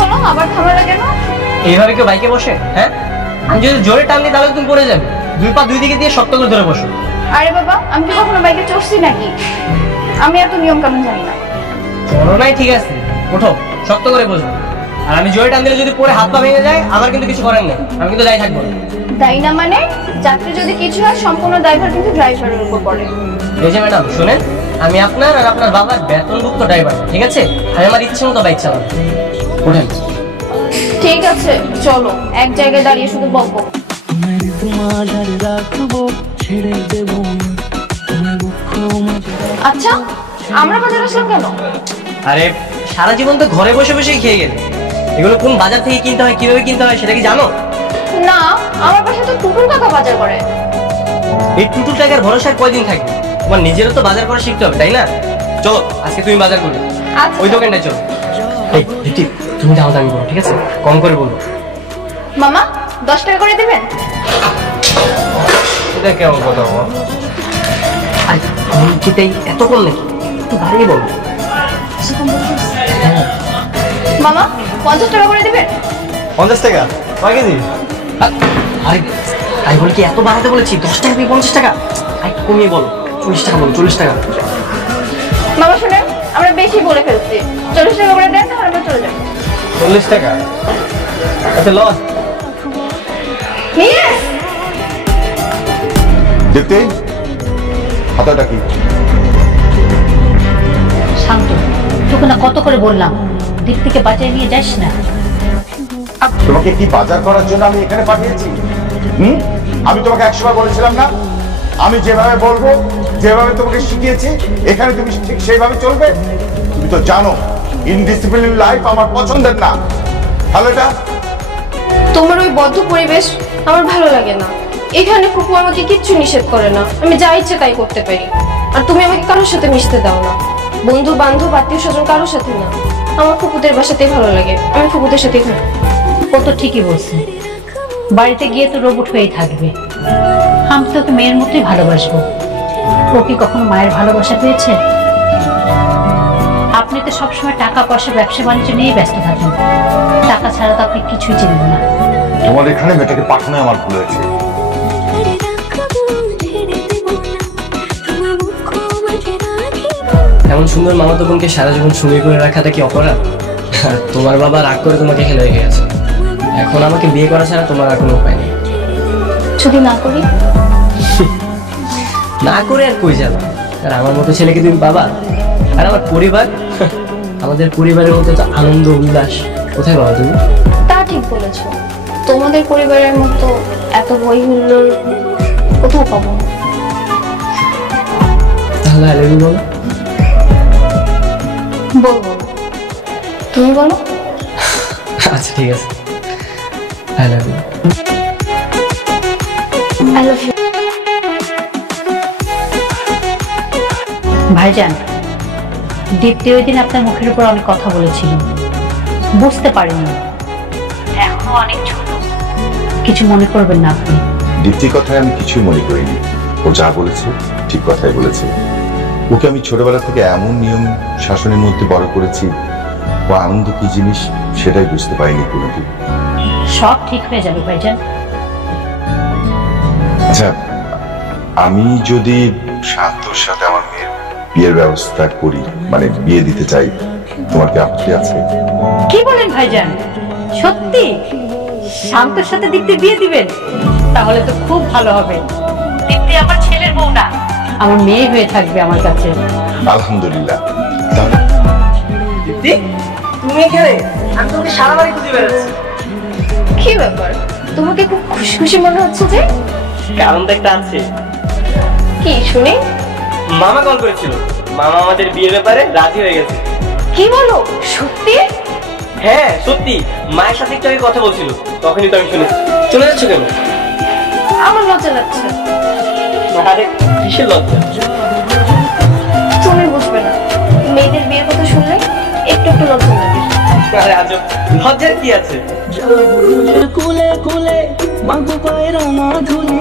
হলো আবার থামালে কেন? এইভাবে কেউ বাইকে বসে? হ্যাঁ, আমি যদি জোরে টান দিই তাহলে তুমি পড়ে যাবে। দুই পা দুই দিকে দিয়ে শক্ত করে ধরে বসো। আরে বাবা, আমি কি কখনো বাইকে চড়ছি নাকি? আমি এত নিয়ম কানুন জানি না। চলো নাই, ঠিক আছে, ওঠো, শক্ত করে বসবো। আর আমি জোরে টান দিলে যদি পরে হাত পা ভেঙে যায়, আমার কিন্তু কিছু করার নেই, আমি কিন্তু দায়ী থাকবো না। দায়ী না মানে? যাত্রী যদি কিছু হয় সম্পূর্ণ দায়ভার কিন্তু ড্রাইভারের উপর পড়ে। এই যে ম্যাডাম শুনেন, আমি আপনার আর আপনার বাবার বেতনভুক্ত ড্রাইভার, ঠিক আছে? আমি আমার ইচ্ছে মতো বাইক চালাবো। ওঠেন। ঠিক আছে চলো, এক জায়গায় দাঁড়িয়ে শুধু বকবো। আচ্ছা, আমরা বাজার আসলাম কেন? আরে সারা জীবন তো ঘরে বসে বসেই খেয়ে গেলে, এগুলো কোন বাজার থেকে কিনতে হয়, কিভাবে কিনতে হয় সেটা কি জানো? না, আমার পাশে তো টুটুল কাকা বাজার করে। এই টুটুল টাকার ভরসায় কয়দিন থাকবে? তোমার নিজেরও তো বাজার করা শিখতে হবে, তাই না? চলো আজকে তুমি বাজার করবে। আচ্ছা। ওই দোকানটায় চলো। এই দিদি, তুমি দাও দামি করো, ঠিক আছে? কম করে বলবো। মামা 10 টাকা করে দিবেন? এটা কেমন কথা বল? আরে তুমি কি তাই এত কম নাকি? একটু বাড়িয়ে বলো। মামা 50 টাকা করে দিবেন? 50 টাকা কয় কেজি? আরে তাই বলে কি এত বাড়াতে বলেছি? 10 টাকা দিয়ে 50 টাকা? আরে কমিয়ে বলো, 40 টাকা বলো, 40 টাকা। মামা শুনেন, আমরা বেশি বলে ফেলছি। 40 টাকা করে দেন, তাহলে আমরা চলে যাবো। 40 টাকা? আচ্ছা লস। নিয়ে দেখতে হাতাটা কি? শান্ত, তোকে না কত করে বললাম দিক থেকে বাজারে নিয়ে যাস না। তোমাকে কি বাজার করার জন্য আমি এখানে পাঠিয়েছি? আমি তোমাকে 100 বার বলেছিলাম না, আমি যেভাবে বলবো, যেভাবে তোমাকে শিখিয়েছি এখানে তুমি ঠিক সেইভাবে চলবে? তুমি তো জানো ইনডিসিপ্লিন লাইফ আমার পছন্দের না। ভালো, এটা তোমার ওই বদ্ধ পরিবেশ আমার ভালো লাগে না। এখানে ফুপু আমাকে কিচ্ছু নিষেধ করে না, আমি যা ইচ্ছে তাই করতে পারি। আর তুমি আমাকে কারোর সাথে মিশতে দাও না, বন্ধু বান্ধব আত্মীয় স্বজন কারোর সাথে না। আমার ফুপুদের বাসাতেই ভালো লাগে, আমি ফুপুদের সাথেই থাকি। ও তো ঠিকই বলছে, বাড়িতে গিয়ে তো রোবট হয়েই থাকবে। আমি তোকে মেয়ের মতোই ভালোবাসবো। ও কি কখনো মায়ের ভালোবাসা পেয়েছে? আপনি তো সবসময় টাকা পয়সা ব্যবসা বাণিজ্য নিয়েই ব্যস্ত থাকেন, টাকা ছাড়া তো আপনি কিছুই চিনেন না। তোমার এখানে মেয়েটাকে পাঠানো আমার ভুল হয়েছে। এমন সুন্দর মামাতো বোনকে সারা জীবন সঙ্গী করে রাখাটা কি অপরাধ? তোমার বাবা রাগ করে তোমাকে ফেলে রেখে গেছে। এখন আমাকে বিয়ে করা ছাড়া তোমার আর কোনো উপায় নেই। যদি না করি? না করে আর কই যাবে? আর আমার মতো ছেলেকে তুমি পাবা? আর আমার পরিবার, আমাদের পরিবারের মতো তো আনন্দ উল্লাস কোথায় পাবা তুমি? তা ঠিক বলেছো, তোমাদের পরিবারের মতো এত বই হুল্লোড় কোথাও পাবো না। তাহলে আই লাভ ইউ বলো। বলবো না, তুমি বলো। আচ্ছা ঠিক আছে, I love you. I love you. ভাইজান, দীপ্তি ওই দিন আপনার মুখের উপর অনেক কথা বলেছিল, বুঝতে পারিনি। এখনো অনেক ছোট, কিছু মনে করবেন না আপনি। দীপ্তির কথায় আমি কিছুই মনে করিনি। ও যা বলেছে ঠিক কথাই বলেছে। ওকে আমি ছোটবেলা থেকে এমন নিয়ম শাসনের মধ্যে বড় করেছি, ও আনন্দ কি জিনিস সেটাই বুঝতে পারিনি কোনোদিন। সব ঠিক হয়ে যাবে ভাইজান। আচ্ছা, আমি যদি শান্তর সাথে আমার মেয়ের বিয়ের ব্যবস্থা করি, মানে বিয়ে দিতে চাই, তোমার কি আপত্তি আছে? কি বলেন ভাইজান? সত্যি শান্তর সাথে দীপ্তির বিয়ে দিবেন? তাহলে তো খুব ভালো হবে। দীপ্তি আমার ছেলের বউ না, আমার মেয়ে হয়ে থাকবে আমার কাছে। আলহামদুলিল্লাহ। দীপ্তি, তুমি এখানে? আমি তোমাকে সারা বাড়ি খুঁজে বেড়াচ্ছি। কি ব্যাপার, তোমাকে খুব খুশি খুশি মনে হচ্ছে যে? কারণ তো একটা আছে। কি শুনি? মামা কল করেছিল, মামা আমাদের বিয়ের ব্যাপারে রাজি হয়ে গেছে। কি বলো, সত্যি? হ্যাঁ সত্যি, মায়ের সাথে একটু আগে কথা বলছিল, তখনই তো আমি শুনেছি। চলে যাচ্ছ কেন? আমার লজ্জা লাগছে। আরে কিসের লজ্জা? তুমি বুঝবে না, মেয়েদের বিয়ের কথা শুনলে একটু একটু লজ্জা লাগে। আরে আজব, লজ্জার কি আছে? কুলে কুলে মাগো পায়রা না ধুলি